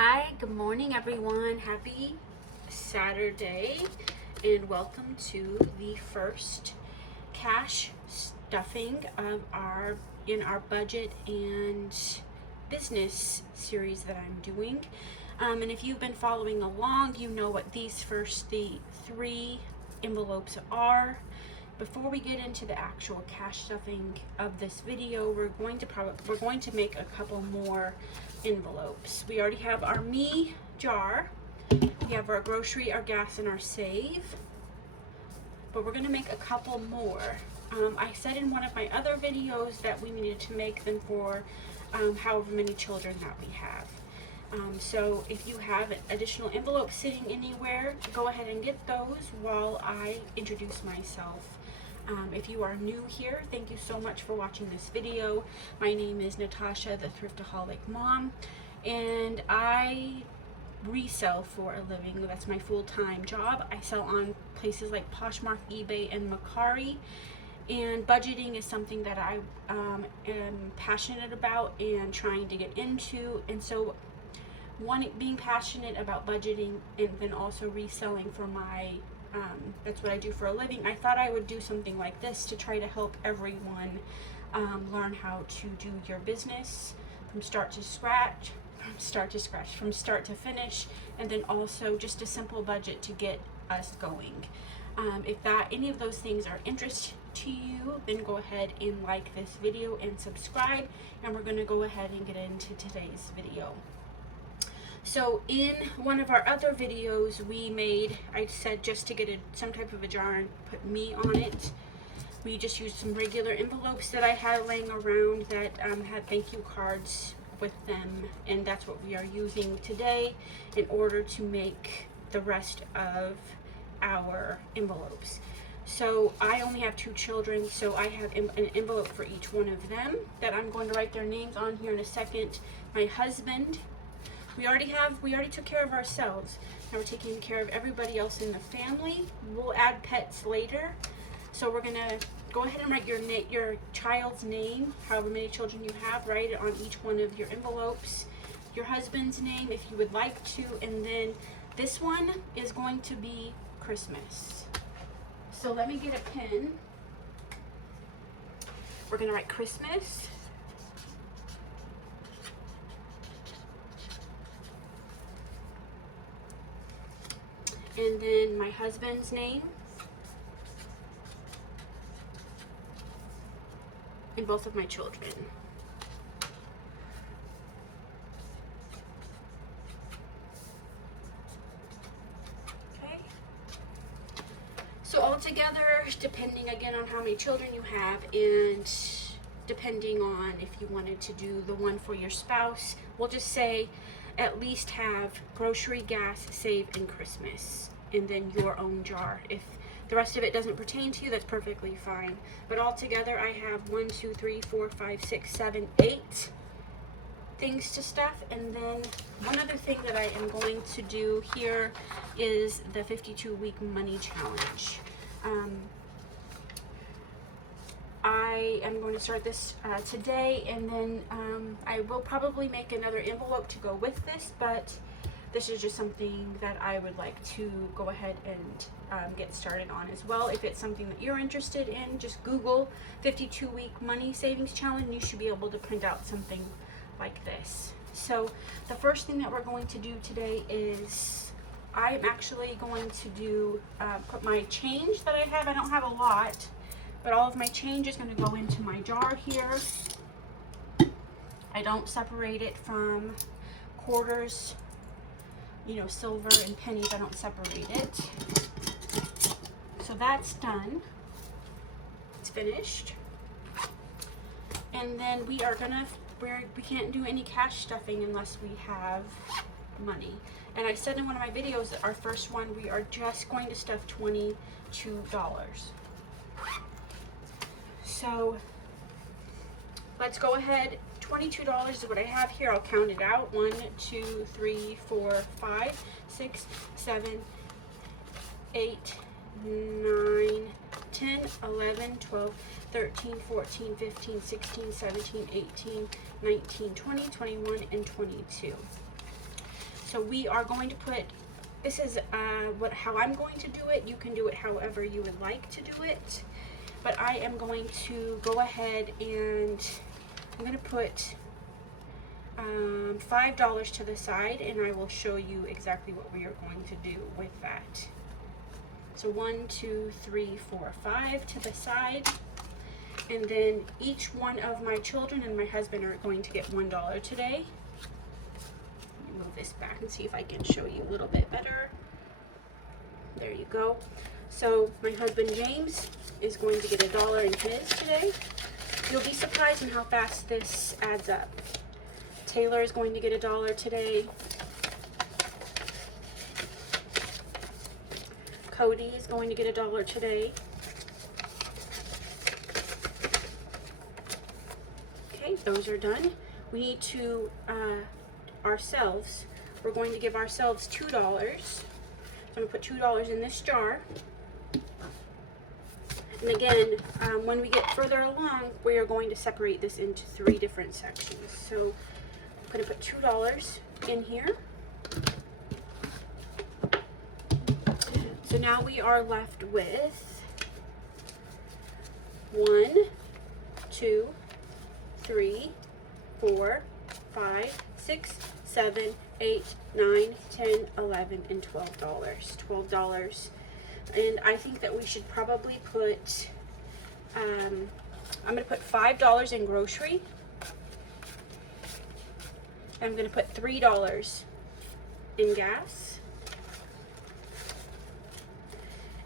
Hi, good morning everyone. Happy Saturday and welcome to the first cash stuffing of our budget and business series that I'm doing. And if you've been following along, you know what the three envelopes are. Before we get into the actual cash stuffing of this video, we're going to make a couple more envelopes. We already have our me jar, we have our grocery, our gas, and our save, but we're going to make a couple more. I said in one of my other videos that we needed to make them for however many children that we have. So if you have additional envelopes sitting anywhere, go ahead and get those while I introduce myself. If you are new here, thank you so much for watching this video. My name is Natasha, the Thriftaholic Mom, and I resell for a living. That's my full-time job. I sell on places like Poshmark, eBay, and Mercari, and budgeting is something that I am passionate about and trying to get into. And so being passionate about budgeting and then also reselling for my that's what I do for a living, I thought I would do something like this to try to help everyone learn how to do your business from start to finish, and then also just a simple budget to get us going. If any of those things are interest to you, then go ahead and like this video and subscribe, and we're going to go ahead and get into today's video. So in one of our other videos I said just to get some type of a jar and put me on it. We just used some regular envelopes that I had laying around that had thank you cards with them, and that's what we are using today in order to make the rest of our envelopes. So I only have 2 children, so I have an envelope for each one of them that I'm going to write their names on here in a second. My husband, we already took care of ourselves. Now we're taking care of everybody else in the family. We'll add pets later. So we're gonna go ahead and write your child's name, however many children you have, write it on each one of your envelopes. Your husband's name if you would like to, and then this one is going to be Christmas. So let me get a pen. We're gonna write Christmas. And then my husband's name, and both of my children. Okay. So altogether, depending again on how many children you have, and depending on if you wanted to do the one for your spouse, we'll just say at least have grocery, gas, save, and Christmas, and then your own jar. If the rest of it doesn't pertain to you, that's perfectly fine. But altogether, I have 1, 2, 3, 4, 5, 6, 7, 8 things to stuff. And then one other thing that I am going to do here is the 52-week money challenge. I am going to start this today, and then I will probably make another envelope to go with this, but this is just something that I would like to go ahead and get started on as well. If it's something that you're interested in, just Google 52-week money savings challenge, and you should be able to print out something like this. So the first thing that we're going to do today is I'm actually going to do put my change that I have. I don't have a lot, but all of my change is going to go into my jar here. I don't separate it from quarters, silver and pennies. I don't separate it. So that's done. It's finished. And then we can't do any cash stuffing unless we have money. And I said in one of my videos that our first one, we are just going to stuff $22. So let's go ahead. $22 is what I have here. I'll count it out. 1, 2, 3, 4, 5, 6, 7, 8, 9, 10, 11, 12, 13, 14, 15, 16, 17, 18, 19, 20, 21, and 22. So we are going to put, this is how I'm going to do it. You can do it however you would like to do it. But I am going to go ahead and I'm going to put $5 to the side, and I will show you exactly what we are going to do with that. So 1, 2, 3, 4, 5 to the side. And then each one of my children and my husband are going to get $1 today. Let me move this back and see if I can show you a little bit better. There you go. So my husband James is going to get $1 in his today. You'll be surprised in how fast this adds up. Taylor is going to get $1 today. Cody is going to get $1 today. Okay, those are done. We need to, ourselves, we're going to give ourselves $2. So I'm going to put $2 in this jar. And again, when we get further along, we are going to separate this into 3 different sections. So I'm going to put $2 in here. So now we are left with 1, 2, 3, 4, 5, 6, 7, 8, 9, 10, 11, and $12. And I think that we should probably put, I'm going to put $5 in grocery. I'm going to put $3 in gas.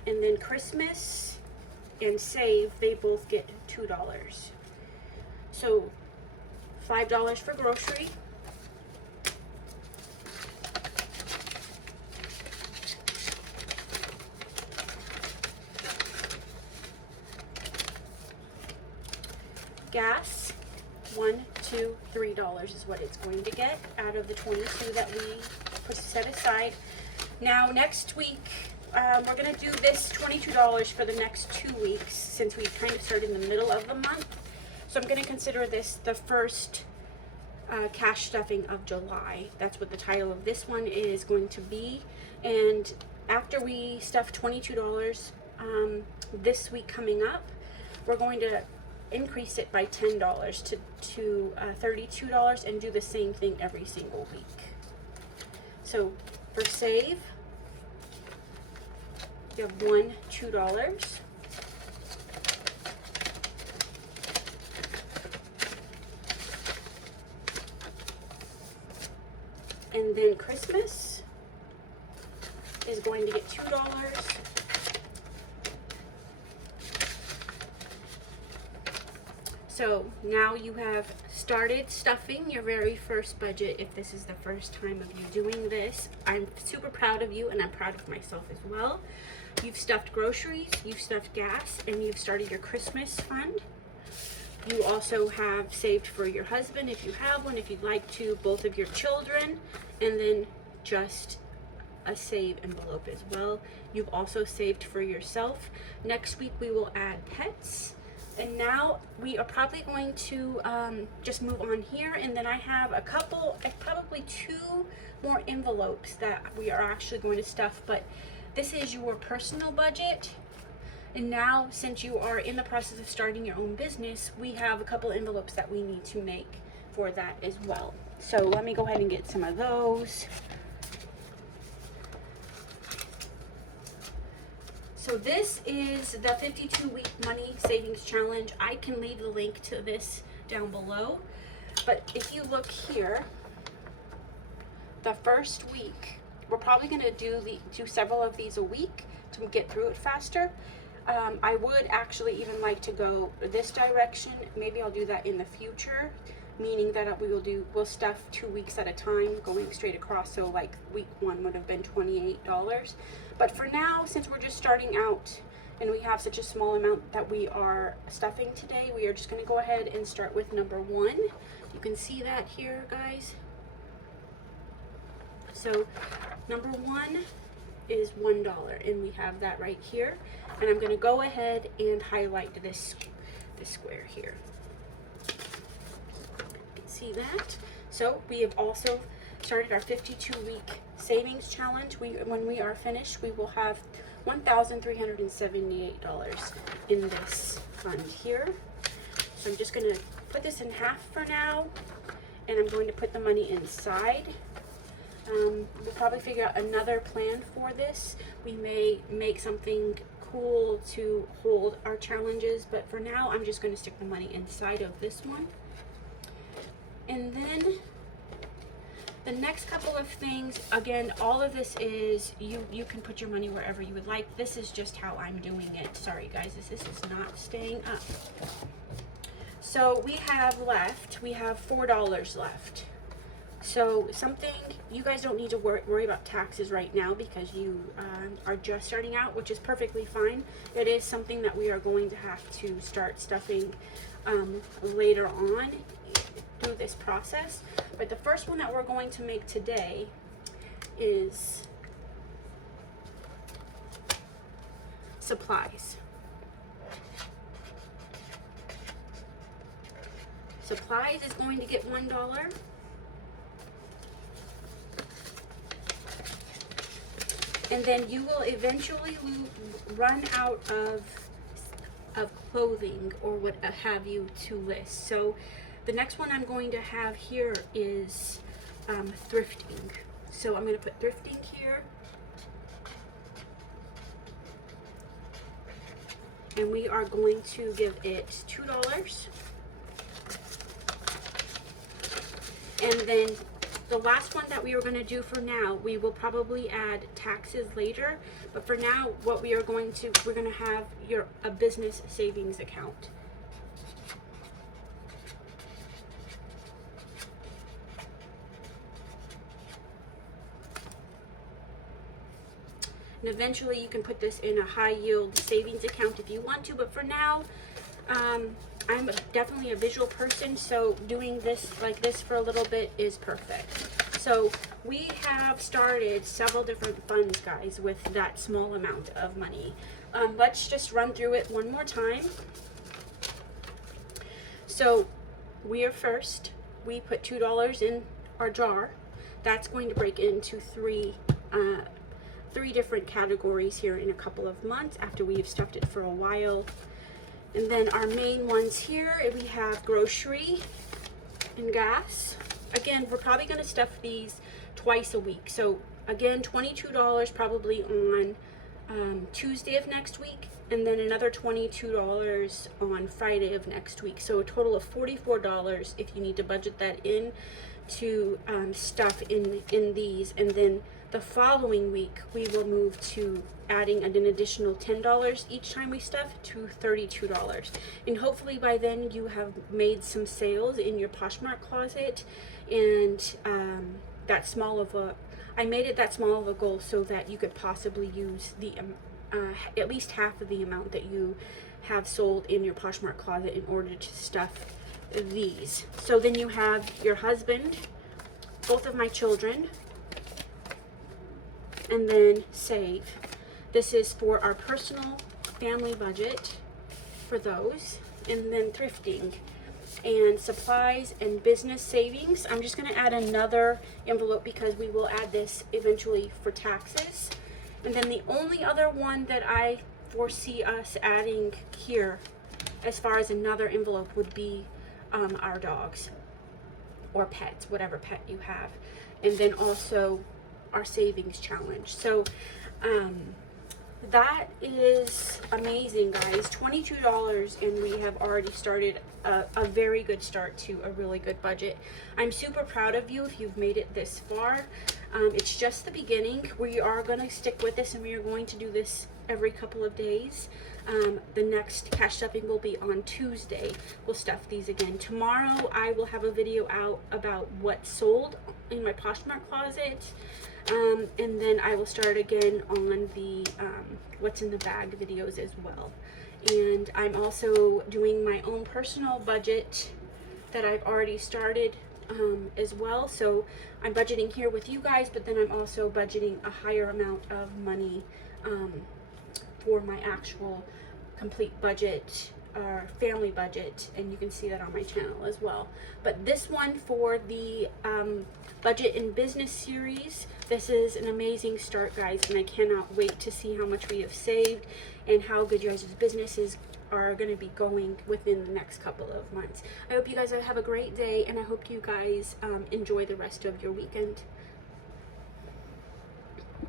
And then Christmas and Save, they both get $2. So $5 for grocery. Gas, $1, $2, $3 is what it's going to get out of the 22 that we put set aside. Now next week, we're going to do this $22 for the next 2 weeks, since we kind of started in the middle of the month. So I'm going to consider this the first cash stuffing of July. That's what the title of this one is going to be. And after we stuff $22 this week coming up, we're going to increase it by $10 to $32 and do the same thing every single week. So for Save, you have $1, $2. And then Christmas is going to get $2. So now you have started stuffing your very first budget. If this is the first time of you doing this, I'm super proud of you, and I'm proud of myself as well. You've stuffed groceries, you've stuffed gas, and you've started your Christmas fund. You also have saved for your husband if you have one, if you'd like to, both of your children, and then just a save envelope as well. You've also saved for yourself. Next week we will add pets. And now we are probably going to just move on here, and then I have a couple, probably 2 more envelopes that we are actually going to stuff, but this is your personal budget. And now, since you are in the process of starting your own business, we have a couple envelopes that we need to make for that as well. So let me go ahead and get some of those. So this is the 52-week money savings challenge. I can leave the link to this down below. But if you look here, the first week, we're probably going to do several of these a week to get through it faster. I would actually even like to go this direction. Maybe I'll do that in the future, meaning that we'll stuff 2 weeks at a time going straight across. So like week 1 would have been $28. But for now, since we're just starting out and we have such a small amount that we are stuffing today, we are just going to go ahead and start with number 1. You can see that here, guys. So number 1 is $1, and we have that right here. And I'm going to go ahead and highlight this square here. You can see that. So we have also started our 52-week savings challenge. When we are finished, we will have $1,378 in this fund here. So I'm just going to put this in half for now, and I'm going to put the money inside. We'll probably figure out another plan for this. We may make something cool to hold our challenges, but for now I'm just going to stick the money inside of this one. And then the next couple of things, again, all of this is, you can put your money wherever you would like. This is just how I'm doing it. Sorry guys, this is not staying up. So we have $4 left. So something, you guys don't need to worry about taxes right now because you are just starting out, which is perfectly fine. It is something that we are going to have to start stuffing later on through this process. But the first one that we're going to make today is supplies. Supplies is going to get $1. And then you will eventually run out of clothing or what have you to list. So the next one I'm going to have here is thrifting. So I'm going to put thrifting here. And we are going to give it $2. And then the last one that we are going to do for now, we will probably add taxes later, but for now what we're going to have a business savings account. And eventually you can put this in a high yield savings account if you want to, but for now I'm definitely a visual person, so doing this like this for a little bit is perfect. So we have started several different funds, guys, with that small amount of money. Let's just run through it one more time. So we put $2 in our jar. That's going to break into three different categories here in a couple of months after we've stuffed it for a while. And then our main ones here, we have grocery and gas. Again, we're probably going to stuff these twice a week. So again, $22 probably on Tuesday of next week, and then another $22 on Friday of next week. So a total of $44 if you need to budget that in to stuff in these. And then the following week we will move to adding an additional $10 each time we stuff to $32. And hopefully by then you have made some sales in your Poshmark closet, and I made it that small of a goal so that you could possibly use the at least half of the amount that you have sold in your Poshmark closet in order to stuff these. So then you have your husband, both of my children, and then save. This is for our personal family budget for those, and then thrifting and supplies and business savings. I'm just going to add another envelope because we will add this eventually for taxes. And then the only other one that I foresee us adding here as far as another envelope would be our dogs or pets, whatever pet you have, and then also our savings challenge. So that is amazing, guys. $22, and we have already started a very good start to a really good budget. I'm super proud of you if you've made it this far. It's just the beginning. We are going to stick with this, and we are going to do this every couple of days. The next cash stuffing will be on Tuesday. We'll stuff these again. Tomorrow I will have a video out about what sold in my Poshmark closet. And then I will start again on the what's in the bag videos as well. And I'm also doing my own personal budget that I've already started as well. So I'm budgeting here with you guys, but then I'm also budgeting a higher amount of money for my actual complete budget our family budget, and you can see that on my channel as well. But this one for the budget and business series, this is an amazing start, guys, and I cannot wait to see how much we have saved and how good your guys' businesses are going to be going within the next couple of months. I hope you guys have a great day, and I hope you guys enjoy the rest of your weekend.